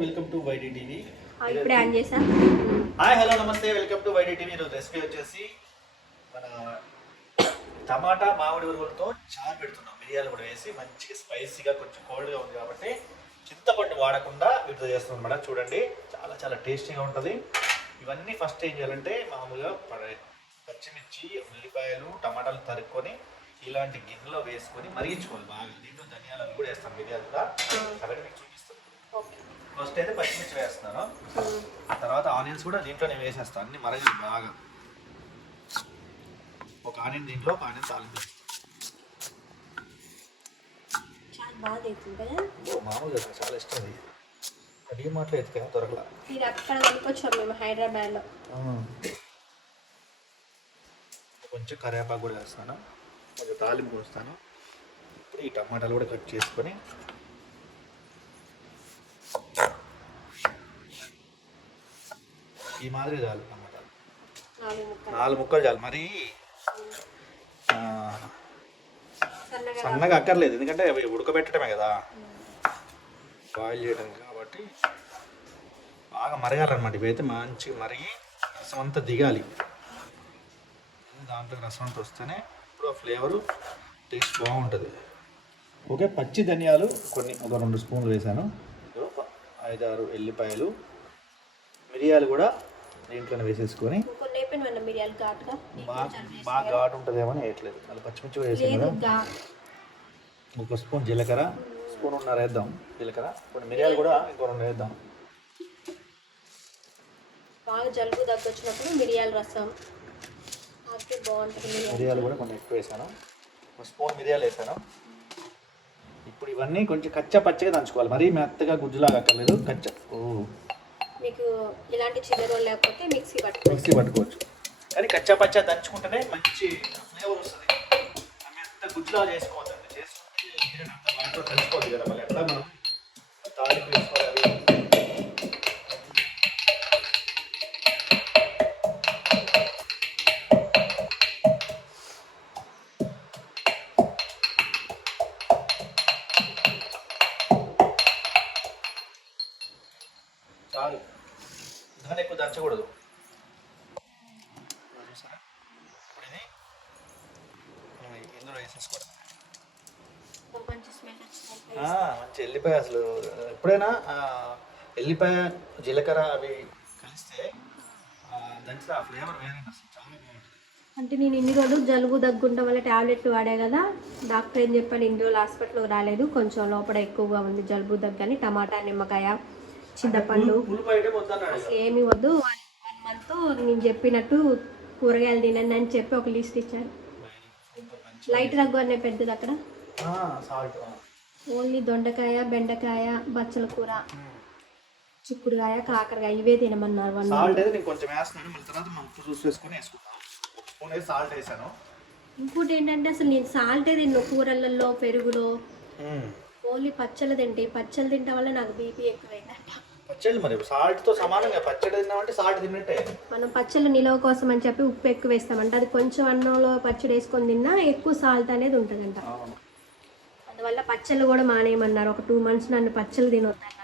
Welcome to Y D TV ఇప్పుడే on చేసా? Hi hello నమస్తే welcome to Y D TV ఈరోజు recipe వచ్చేసి మన టమాటా మామిడి ఉరుగులతో చారు పెడుతున్నాం. మిరియాలు కూడా వేసి మంచిగా స్పైసీగా కొంచెం కోల్డ్గా ఉంది కాబట్టి చింతపండు వాడకుండా వీటితో చేస్తున్నాం అనమాట చూడండి చాలా చాలా టేస్టీగా ఉంటుంది. ఇవన్నీ ఫస్ట్ ఏం చేయాలంటే మామూలుగా పచ్చిమిర్చి ఉల్లిపాయలు టమాటాలు తరుక్కొని ఇలాంటి గిన్నెలో వేసుకొని మరిగించుకోవాలి బాగా. దీంట్లో ధనియాలు కూడా వేస్తాం మిరియాలు కూడా. అవన్నీ ఫస్ట్ అయితే పచ్చిమిర్చి వేస్తున్నాను. ఆ తర్వాత ఆనియన్స్ కూడా దీంట్లోనే వేసేస్తాను అన్ని మరగాలి బాగా. ఒక ఆనియన్ దీంట్లో ఒక ఆనియన్ తాలింపు. మామూలుగా చాలా ఇష్టం ఇది డీ మాటలో ఎత్తుకా దొరకలా. ఇది అక్కడ కొనుక్కొచ్చాం మేము హైదరాబాద్లో. కొంచెం కరివేపాకు కూడా వేస్తాను. కొంచెం తాలింపు వస్తాను. ఇప్పుడు ఈ టమాటాలు కూడా కట్ చేసుకొని ఈ మాదిరి చాలు టమాటాలు నాలుగు ముక్కలు. చాలు. మరి సన్నగా అక్కర్లేదు. ఎందుకంటే అవి ఉడకబెట్టడమే కదా. బాయిల్ చేయడం కాబట్టి బాగా మరగాలన్నమాట. ఇవైతే మంచిగా మరిగి రసం అంతా దిగాలి. దాంట్లో రసం అంతా వస్తేనే ఇప్పుడు ఆ ఫ్లేవరు టేస్ట్ బాగుంటుంది. ఓకే పచ్చి ధనియాలు కొన్ని ఒక రెండు స్పూన్లు వేసాను ఐదారు ఎల్లిపాయలు మిరియాలు కూడా దీంట్లోనే వేసేసుకొని ఇంకొన్ని అయిపోయిన మన మిరియాలు ఘాటుగా? బాగా ఘాటు ఉంటుందేమో వేయట్లేదు. అలా పచ్చిమిర్చి కూడా వేసాను ఒక స్పూన్ జీలకర్ర స్పూన్ ఉన్నర వేద్దాం జీలకర్ర కొన్ని మిరియాలు కూడా ఇంకో రెండు వేద్దాం. బాగా జలుబు దగ్గు వచ్చినప్పుడు మిరియాల రసం. అది బాగుంటుంది మిరియాలు. మిరియాలు కూడా కొంచెం ఎక్కువ వేసాను. ఒక స్పూన్ మిరియాలు వేసాను. ఇప్పుడు ఇవన్నీ కొంచెం కచ్చా పచ్చగా దంచుకోవాలి. మరీ మెత్తగా గుజ్జులాగా అక్కర్లేదు. కచ్చ ఓ. మీకు ఇలాంటి చిల్లర లేకపోతే మిక్సీ పట్టుకోవచ్చు. మిక్సీ పట్టుకోవచ్చు. కానీ కచ్చా పచ్చా దంచుకుంటేనే మంచి ఫ్లేవర్ వస్తుంది. మెత్త గుజ్జులాగా చేసుకోవద్దండి. చేసుకుంటే అంత కదా. మళ్ళీ ఎట్లా మనం తాలింపు వేసుకోవాలి? ఎల్లిపాయ అసలు. ఎప్పుడైనా ఎల్లిపాయ జీలకర్ర అవి కలిస్తే దంచితే ఆ ఫ్లేవర్ వేరే అసలు చాలా బాగుంటుంది. అంటే నేను ఇన్ని రోజులు జలుబు దగ్గుండడం వల్ల టాబ్లెట్లు వాడా కదా డాక్టర్ ఏం చెప్పాడు ఇన్ని రోజులు హాస్పిటల్కి రాలేదు కొంచెం లోపల ఎక్కువగా ఉంది జలుబు దగ్గు అని టమాటా నిమ్మకాయ చింతపండు. అసలు ఏమి వద్దు వన్ వన్ మంత్ నేను చెప్పినట్టు కూరగాయలు తినండి అని చెప్పి ఒక లిస్ట్ ఇచ్చారు. లైట్ రగ్గు అనే పెద్దది అక్కడ? సాల్ట్ ఓన్లీ దొండకాయ బెండకాయ బచ్చల కూర చిక్కుడుకాయ కాకరకాయ ఇవే తినమన్నారు వన్ సాల్ట్ అయితే నేను కొంచెం వేస్తున్నాను. మళ్ళీ తర్వాత మనం ఉప్పు చూసి వేసుకొని వేసుకుందాం. ఒక స్పూన్ వేసి సాల్ట్ వేసాను. ఇంకోటి ఏంటంటే అసలు నేను సాల్టే తిన్న కూరలలో పెరుగులో. ఓన్లీ పచ్చళ్ళు తింటే పచ్చళ్ళు తింటే వల్ల నాకు బీపీ ఎక్కువైందంట. పచ్చడి మరి సాల్ట్తో సమానంగా పచ్చడి తిన్నామంటే సాల్ట్ తిన్నట్టే. మనం పచ్చళ్ళు నిలవ కోసం అని చెప్పి ఉప్పు ఎక్కువ వేస్తామంట. అది కొంచెం అన్నంలో పచ్చడి వేసుకొని తిన్నా ఎక్కువ సాల్ట్ అనేది ఉంటుందంట. అందువల్ల పచ్చళ్ళు కూడా మానేయమన్నారు. ఒక టూ మంత్స్ నన్ను పచ్చళ్ళు తినొద్దన్నారు.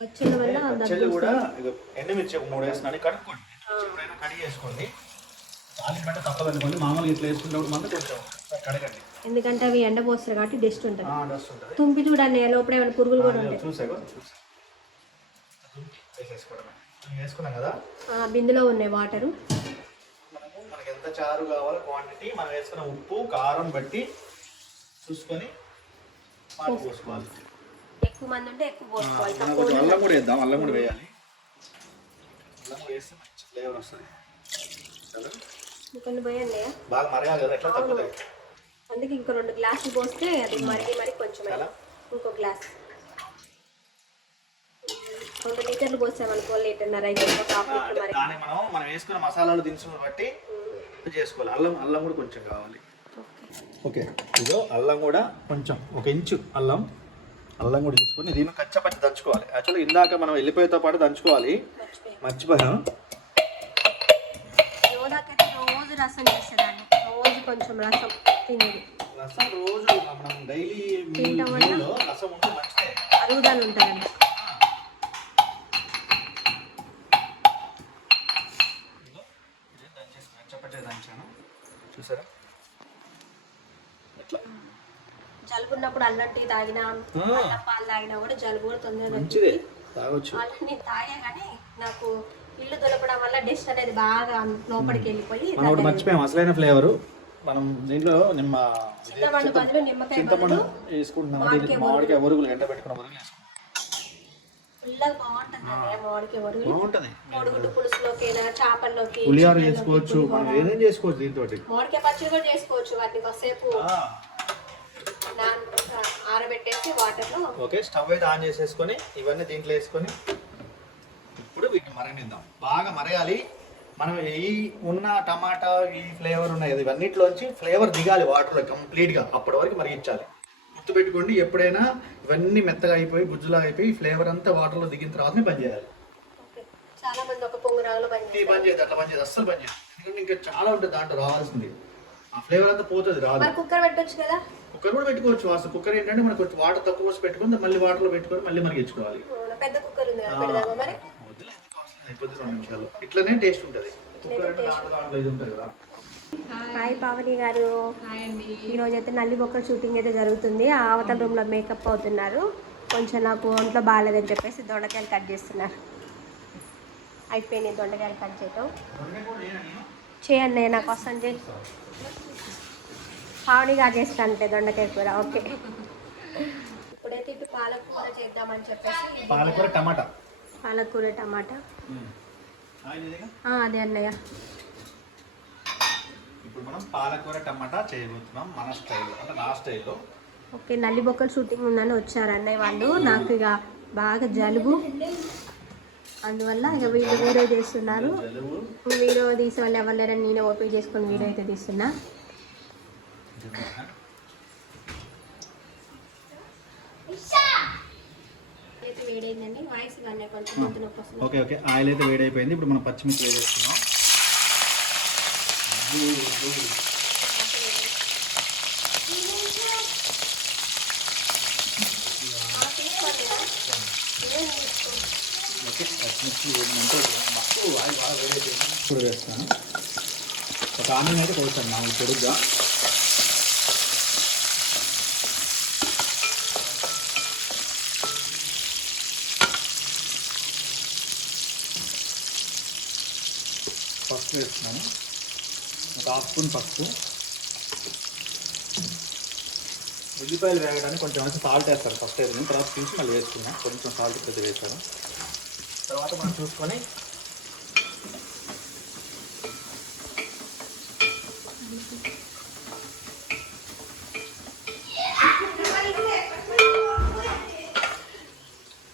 పచ్చళ్ళ వల్ల పచ్చళ్ళు దగ్గు కూడా ఇగో ఎండుమిర్చి ఒక మూడు వేసినాను కడుక్కోండి. ఎండుమిర్చి ఎప్పుడైనా కడిగి వేసుకోండి తాలింపంటే తప్పదనుకోండి మామూలుగా ఇట్లా వేసుకున్నప్పుడు మాత్రం కొంచెం కడగండి. ఎందుకంటే అవి ఎండపోస్తారు కాబట్టి డస్ట్ ఉంటుంది. డస్ట్ ఉంటుంది. తుంపి చూడండి లోపల ఏమైనా పురుగులు కూడా ఉంటాయి. వేసేసుకోవడమే. వేసుకున్నాం కదా? బిందులో ఉన్నాయి వాటరు. మనకి ఎంత చారు కావాలో క్వాంటిటీ మనం వేసుకున్న ఉప్పు కారం బట్టి చూసుకొని వాటర్ పోసుకోవాలి. ఎక్కువ మంది ఉంటే ఎక్కువ పోసుకోవాలి. మనం కొంచెం అల్లం కూడా వేద్దాం అల్లం కూడా వేయాలి అల్లం కూడా వేస్తే మంచి ఫ్లేవర్ వస్తుంది. చాలా కొన్ని పోయండి. బాగా మరగాలి కదా ఎట్లా అందుకే ఇంకో రెండు గ్లాసులు పోస్తే అది మరిగి మరి కొంచెం? ఇంకో గ్లాస్. రెండు లీటర్లు పోసామనుకో లీటర్న్నర అయితే మనం మనం వేసుకున్న మసాలాలు దినుసులు బట్టి చేసుకోవాలి. అల్లం అల్లం కూడా కొంచెం కావాలి. ఓకే. ఇదో అల్లం కూడా కొంచెం ఒక ఇంచు అల్లం. అల్లం కూడా తీసుకొని దీన్ని కచ్చపచ్చి దంచుకోవాలి. యాక్చువల్గా ఇందాక మనం వెళ్ళిపోయేతో పాటు దంచుకోవాలి. మర్చిపోయి రోజు రసం చేసేదాన్ని. రోజు కొంచెం రసం తినేది. రసం రోజు మనం డైలీ రసం ఉంటే మంచిదే. అరుగుదల ఉంటుందండి అల్లం టీ తాగినా అల్లం పాలు తాగినా కూడా జలుబు కూడా తొందరగా తాగొచ్చు. నేను తాగా కానీ నాకు ఇల్లు దులపడం వల్ల డస్ట్ అనేది బాగా లోపలికి వెళ్ళిపోయి మనం ఒకటి మర్చిపోయాం అసలైన ఫ్లేవరు. మనం దీంట్లో నిమ్మ చింతపండు వేసుకుంటున్నాం మామిడికాయ ఒరుగులు ఎండ పెట్టుకున్న ఒరుగులు వేసుకుంటాం. పులిహోర చేసుకోవచ్చు మనం పులిహోర. ఏదైనా చేసుకోవచ్చు దీంతో మామిడికాయ పచ్చడి కూడా చేసుకోవచ్చు వాటిని కాసేపు ఆరబెట్టేసి వాటర్లో ఓకే స్టవ్ అయితే ఆన్ చేసేసుకొని ఇవన్నీ దీంట్లో వేసుకొని ఇప్పుడు వీటిని మరగనిద్దాం. బాగా మరగాలి. మనం ఈ ఉన్న టమాటా ఈ ఫ్లేవర్ ఉన్నాయి కదా ఇవన్నిటిలోంచి ఫ్లేవర్ దిగాలి వాటర్లో కంప్లీట్గా. అప్పటి వరకు మరిగించాలి. గుర్తుపెట్టుకోండి ఎప్పుడైనా ఇవన్నీ మెత్తగా అయిపోయి గుజ్జులా అయిపోయి ఫ్లేవర్ అంతా వాటర్లో దిగిన తర్వాతనే బంద్ చేయాలి. చాలా మంది ఒక చేయదు అట్లా చేయదు అస్సలు చేయదు ఎందుకంటే ఇంకా చాలా ఉంటుంది దాంట్లో రావాల్సింది. ఆ ఫ్లేవర్ అంతా పోతుంది రాదు. కుక్కర్ పెట్టొచ్చు కదా? కుక్కర్ కూడా పెట్టుకోవచ్చు. అసలు కుక్కర్ ఏంటంటే మనకు కొంచెం వాటర్ తక్కువ పోసి పెట్టుకుని మళ్ళీ వాటర్లో పెట్టుకొని మళ్ళీ మరిగించుకోవాలి పెద్ద కుక్కర్ ఉంది. అయిపోతుంది రెండు నిమిషాలు. ఇట్లనే టేస్ట్ ఉంటుంది. కుక్కర్ అంటే దాంట్లో దాంట్లో ఇది ఉంటుంది కదా. హాయ్. పావని గారు. ఈ రోజు అయితే నల్లి బొక్కల షూటింగ్ అయితే జరుగుతుంది. ఆ అవతల రూమ్లో మేకప్ అవుతున్నారు. కొంచెం నాకు ఒంట్లో బాగాలేదని చెప్పేసి దొండకాయలు కట్ చేస్తున్నారు. అయిపోయినాయి దొండకాయలు కట్ చేయటం. చేయండి నాకు వస్తాను చేయి పావనిగా చేస్తానంటే దొండకాయ కూర ఓకే. ఇప్పుడైతే ఇటు పాలకూర చేద్దామని చెప్పేసి పాలకూర టమాటా. పాలకూర టమాటా. అదే అన్నయ్య. ఇప్పుడు మనం పాలకూర టమాటా చేయబోతున్నాం మన స్టైల్లో అంటే నా స్టైల్లో. ఓకే నల్లి బొక్కలు షూటింగ్ ఉందని వచ్చారు అన్నయ్య వాళ్ళు. నాకు ఇక బాగా జలుబు. అందువల్ల ఇక వీడియో వీడియో చేస్తున్నారు. వీడియో తీసే వాళ్ళు ఎవరు లేరని నేనే ఓపెన్ చేసుకొని వీడియో అయితే తీస్తున్నా అయితే వేడైందండి వాయిస్ కానీ కొంచెం గొంతు నొప్పి వస్తుంది ఓకే ఓకే ఆయిల్ అయితే వేడైపోయింది ఇప్పుడు మనం పచ్చిమిర్చి వేసేస్తున్నాం. ఇప్పుడు వేస్తాను. ఒక ఆనియన్ అయితే కోస్తాను మామూలు పొడుగ్గా. పసుపు వేస్తున్నాను. ఒక హాఫ్ స్పూన్ పసుపు. ఉల్లిపాయలు వేగడానికి కొంచెం మంచి సాల్ట్ వేస్తారు. ఫస్ట్ వేసుకుని తర్వాత తీసి మళ్ళీ వేసుకున్నాం. కొంచెం సాల్ట్ పెద్ద వేస్తారు తర్వాత మనం చూసుకొని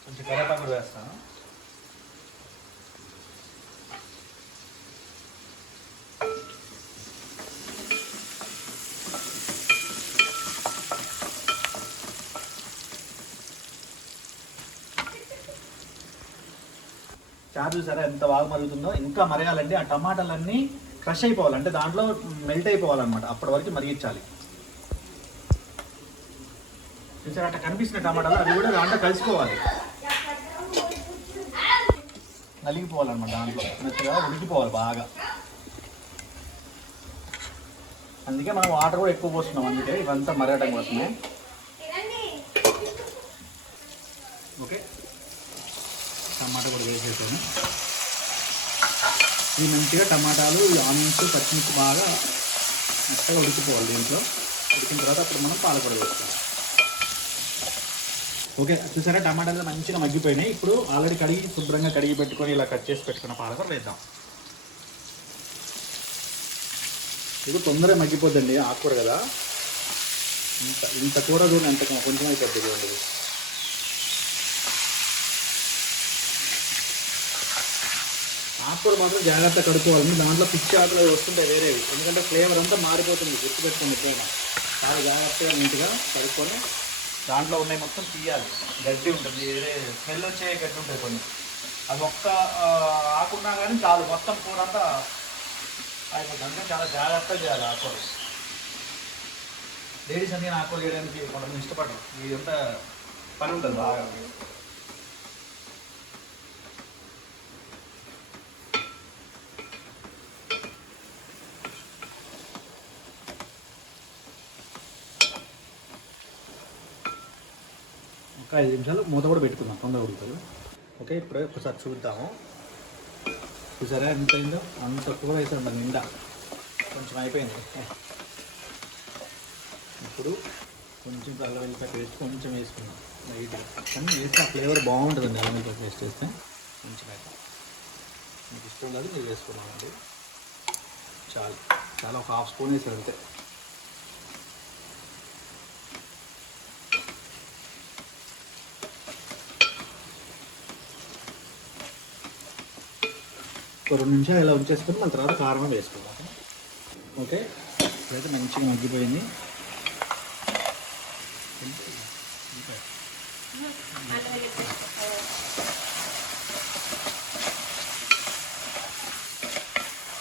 కొంచెం కరివేపాకు కూడా వేస్తాను చారు చూసారా ఎంత బాగా మరుగుతుందో ఇంకా మరగాలండి ఆ టమాటాలన్నీ క్రష్ అయిపోవాలి. అంటే దాంట్లో మెల్ట్ అయిపోవాలన్నమాట. అప్పటి వరకు మరిగించాలి. చూసారా అట్లా కనిపిస్తున్న టమాటాలు అవి కూడా దాంట్లో కలిసిపోవాలి. నలిగిపోవాలన్నమాట దాంట్లో. మెత్తగా ఉడికిపోవాలి బాగా. అందుకే మనం వాటర్ కూడా ఎక్కువ పోస్తున్నాం అందుకే ఇవంతా మరగటం కోసమే. ఓకే? టమాటా కూడా వేసేసాను. ఇది మంచిగా టమాటాలు ఈ ఆనియన్స్ పచ్చిమిర్చి బాగా మెత్తగా ఉడికిపోవాలి దీంట్లో. ఉడికిన తర్వాత అప్పుడు మనం పాలకూర వేస్తాం. ఓకే చూసారా? టమాటాలు మంచిగా మగ్గిపోయినాయి. ఇప్పుడు ఆల్రెడీ కడిగి శుభ్రంగా కడిగి పెట్టుకొని ఇలా కట్ చేసి పెట్టుకున్న పాలకూర వేద్దాం. ఇది తొందరగా మగ్గిపోద్దండి ఆకుకూర కదా. ఇంత ఇంత కూర చూడండి అంత కొంచెం అయిపోద్ది చూడండి. ఆకుకూర మాత్రం జాగ్రత్త కడుక్కోవాలి. దాంట్లో పిచ్చి ఆకులు వస్తుంటాయి వేరేవి. ఎందుకంటే ఫ్లేవర్ అంతా మారిపోతుంది. గుర్తు పెట్టుకోండి ఎప్పుడైనా చాలా జాగ్రత్తగా నీట్గా కడుక్కొని దాంట్లో ఉన్నాయి మొత్తం తీయాలి. గడ్డి ఉంటుంది. వేరే స్మెల్ వచ్చే గడ్డి ఉంటుంది కొన్ని. అది ఒక్క ఆకున్నా కానీ చాలు. మొత్తం కూర అంతా అయిపోతుంది. అందుకే చాలా జాగ్రత్తగా చేయాలి ఆకుకూర లేడీస్ అన్ని ఆకుకూర చేయడానికి కొంతమంది ఇష్టపడరు. ఇదంతా పని ఉంటుంది బాగా. ఒక ఐదు నిమిషాలు మూత కూడా పెట్టుకుందాం తొందరగా ఉడుకుతుంది. ఓకే ఇప్పుడు ఒకసారి చూద్దాము. చూసారా ఎంత అయిందో? అంత కూర మరి నిండా? కొంచెం అయిపోయింది. ఇప్పుడు కొంచెం అల్లం వెల్లిపాయ పేస్ట్ కొంచెం వేసుకుందాం లైట్గా. కానీ వేస్తే ఆ ఫ్లేవర్ బాగుంటుందండి అల్లం వెల్లిపాయ పేస్ట్ వేస్తే. మంచిగా మీకు ఇష్టం లేదు మీరు వేసుకున్నామండి చాలు. చాలా ఒక హాఫ్ స్పూన్ వేసారు అంతే. రెండు నిమిషాలు ఇలా ఉంచేసుకొని మళ్ళీ తర్వాత కారం వేసుకోవాలి. ఓకే? ఇప్పుడైతే మంచిగా మగ్గిపోయింది.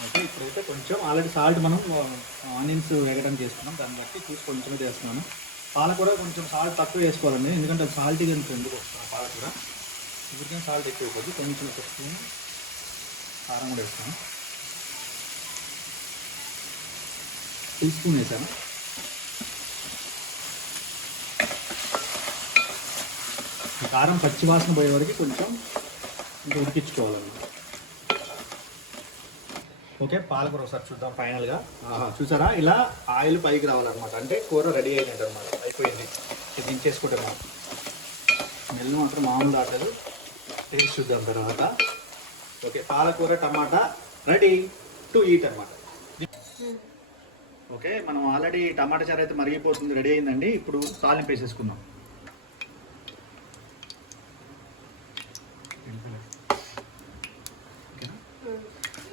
ఓకే ఇప్పుడైతే కొంచెం ఆల్రెడీ సాల్ట్ మనం ఆనియన్స్ వేగడం చేసుకున్నాం దాన్ని బట్టి చూసి కొంచెమే చేస్తున్నాను. పాలకూర కొంచెం సాల్ట్ తక్కువ వేసుకోవాలండి. ఎందుకంటే సాల్ట్ ఎందుకు ఎందుకు ఎందుకు పాలకూర. ఇప్పటికే సాల్ట్ ఎక్కువ అయిపోతుంది కొంచెం ఒక స్పూన్ కారం కూడా వేస్తాను. టీ స్పూన్ వేసాను. కారం పచ్చి వాసన పోయే వరకు కొంచెం ఇంకా ఉడికించుకోవాలండి. ఓకే పాలకూర ఒకసారి చూద్దాం ఫైనల్గా. చూసారా? ఇలా ఆయిల్ పైకి రావాలన్నమాట. అంటే కూర రెడీ అయినట్టు అనమాట అయిపోయింది. ఇది దించేసుకుంటే మనం స్మెల్ మాత్రం మామూలు దాటలేదు టేస్ట్ చూద్దాం తర్వాత. ఓకే పాలకూర టమాటా రెడీ టు ఈట్ అనమాట ఓకే మనం ఆల్రెడీ టమాటా చారు అయితే మరిగిపోతుంది రెడీ అయిందండి. ఇప్పుడు తాలింపు వేసేసుకుందాం.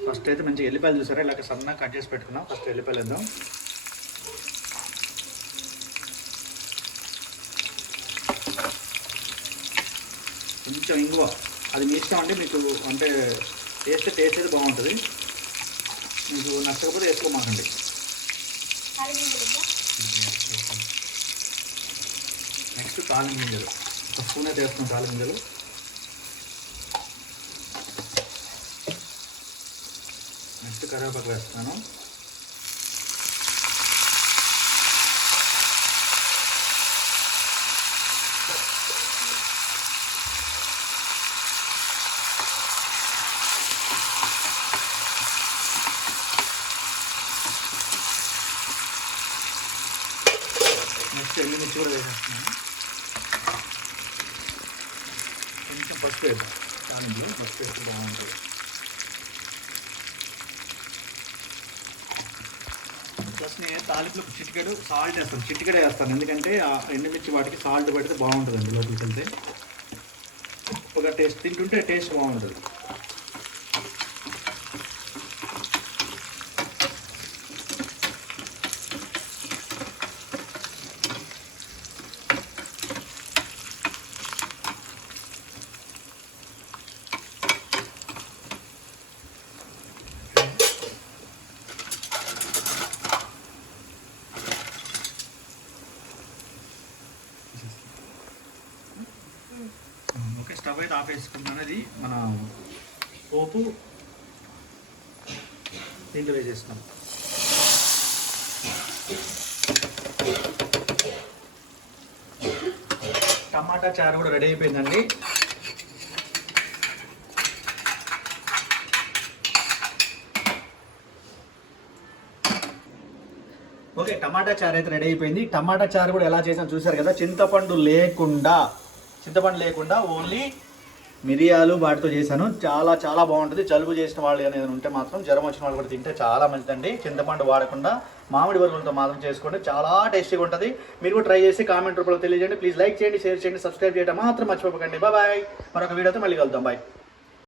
ఫస్ట్ అయితే మంచిగా ఎల్లిపాయలు చూసారా? ఇలాగ సన్నగా కట్ చేసి పెట్టుకున్నాం. ఫస్ట్ ఎల్లిపాయలు వేద్దాం. కొంచెం ఇంగువ. అది మీ ఇష్టం అండి మీకు అంటే టేస్ట్ టేస్ట్ అయితే బాగుంటుంది. మీకు నచ్చకపోతే వేసుకోమాకండి. నెక్స్ట్ తాలిం గింజలు ఒక స్పూన్ అయితే వేస్తున్నాం తాలిం గింజలు నెక్స్ట్ కరివేపాకు వేస్తున్నాను. నెక్స్ట్ కూడా వేసేస్తున్నాను కొంచెం పసుపు వేసాను దానిలో పసుపు వేస్తే బాగుంటుంది ప్లస్ నేను తాలింపులో చిటికెడు సాల్ట్ వేస్తాను చిటికెడే వేస్తాను ఎందుకంటే ఆ ఎండుమిర్చి వాటికి సాల్ట్ పెడితే బాగుంటుంది లోపలికి వెళ్తే ఒక టేస్ట్ తింటుంటే టేస్ట్ బాగుంటుంది ఓకే స్టవ్ అయితే అది మన పోపు దీంట్లో వేసేస్తున్నాం. టమాటా చారు కూడా రెడీ అయిపోయిందండి. ఓకే టమాటా చారు అయితే రెడీ అయిపోయింది. టమాటా చారు కూడా ఎలా చేసాం చూసారు కదా? చింతపండు లేకుండా చింతపండు లేకుండా ఓన్లీ మిరియాలు వాటితో చేశాను. చాలా చాలా బాగుంటుంది. జలుబు చేసిన వాళ్ళు అనేది ఉంటే మాత్రం జ్వరం వచ్చిన వాళ్ళు కూడా తింటే చాలా మంచిదండి. చింతపండు వాడకుండా మామిడి వరుగులతో మాత్రం చేసుకోండి. చాలా టేస్టీగా ఉంటుంది. మీరు కూడా ట్రై చేసి కామెంట్ రూపంలో తెలియజేయండి. ప్లీజ్ లైక్ చేయండి షేర్ చేయండి సబ్స్క్రైబ్ చేయడం మాత్రం మర్చిపోకండి. బాయ్. మరొక వీడియోతో మళ్ళీ కలుద్దాం. బాయ్.